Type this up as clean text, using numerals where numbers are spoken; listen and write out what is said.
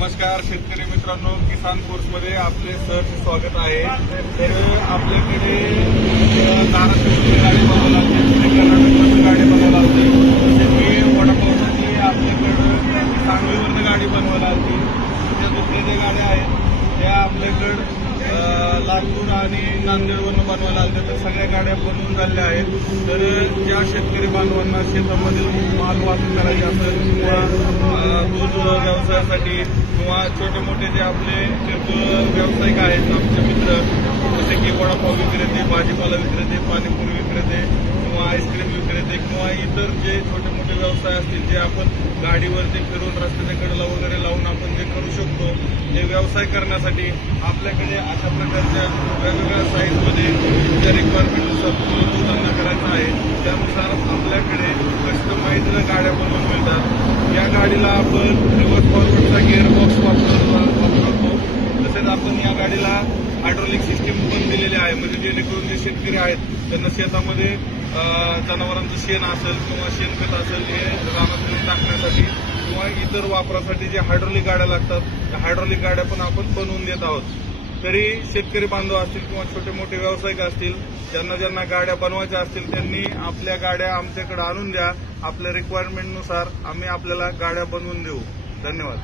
नमस्कार शेतकरी मित्रांनो, किसान फोर्समध्ये आपले सहर्ष स्वागत आहे। तर आपल्याकडे महाराष्ट्रातून गाडी बनवला जाते, कर्नाटकमधून गाडी बनवला जाते, तसेच मी वडापावसाठी आपल्याकडं सांगलीवरून गाडी बनवायला जाते। त्या दुसऱ्या ज्या गाड्या आहेत त्या आपल्याकडं लातूर आणि नांदेडवरून बनवायला आल्या, तर सगळ्या गाड्या बनवून झाल्या आहेत। तर ज्या शेतकरी बांधवांना शेतामध्ये माल वाहतूक करायची असेल किंवा दूध व्यवसायासाठी किंवा छोटे मोठे जे आपले किरकोळ व्यावसायिक आहेत आमचे मित्र, जसे की वडापाव विक्रेते, भाजीपाला विक्रेते, पाणीपुरी विक्रेते किंवा आईस्क्रीम विक्रेते किंवा इतर जे छोटे मोठे व्यवसाय असतील जे आपण गाडीवरती फिरून रस्त्याच्या कडेला वगैरे लावून आपण जे करू शकतो, ते व्यवसाय करण्यासाठी आपल्याकडे अशा प्रकारच्या वेगवेगळ्या साईजमध्ये ज्या रिक्वायरमेंटनुसार तुम्हाला धंदा करायचा आहे त्यानुसार आपल्याकडे कस्टमाइज गाड्या बनवून मिळतात। या गाडीला आपण रिव्हर्स फॉरवर्डचा गिअर बॉक्स वापरतो। तसेच आपण या गाडीला हायड्रोलिक सिस्टीम पण दिलेली आहे, म्हणजे जेणेकरून जे शेतकरी आहेत त्यांना शेतामध्ये जनावरांचं शेण असेल किंवा शेणखत असेल हे रानात टाकण्यासाठी किंवा इतर वापरासाठी जे हायड्रोलिक गाड्या लागतात त्या हायड्रोलिक गाड्या पण आपण बनवून देत आहोत। तरी शेतकरी बांधव असतील किंवा छोटे मोठे व्यावसायिक असतील, ज्यांना गाड्या बनवायच्या असतील त्यांनी आपल्या गाड्या आमच्याकडे आणून द्या। आपल्या रिक्वायरमेंटनुसार आम्ही आपल्याला गाड्या बनवून देऊ। धन्यवाद।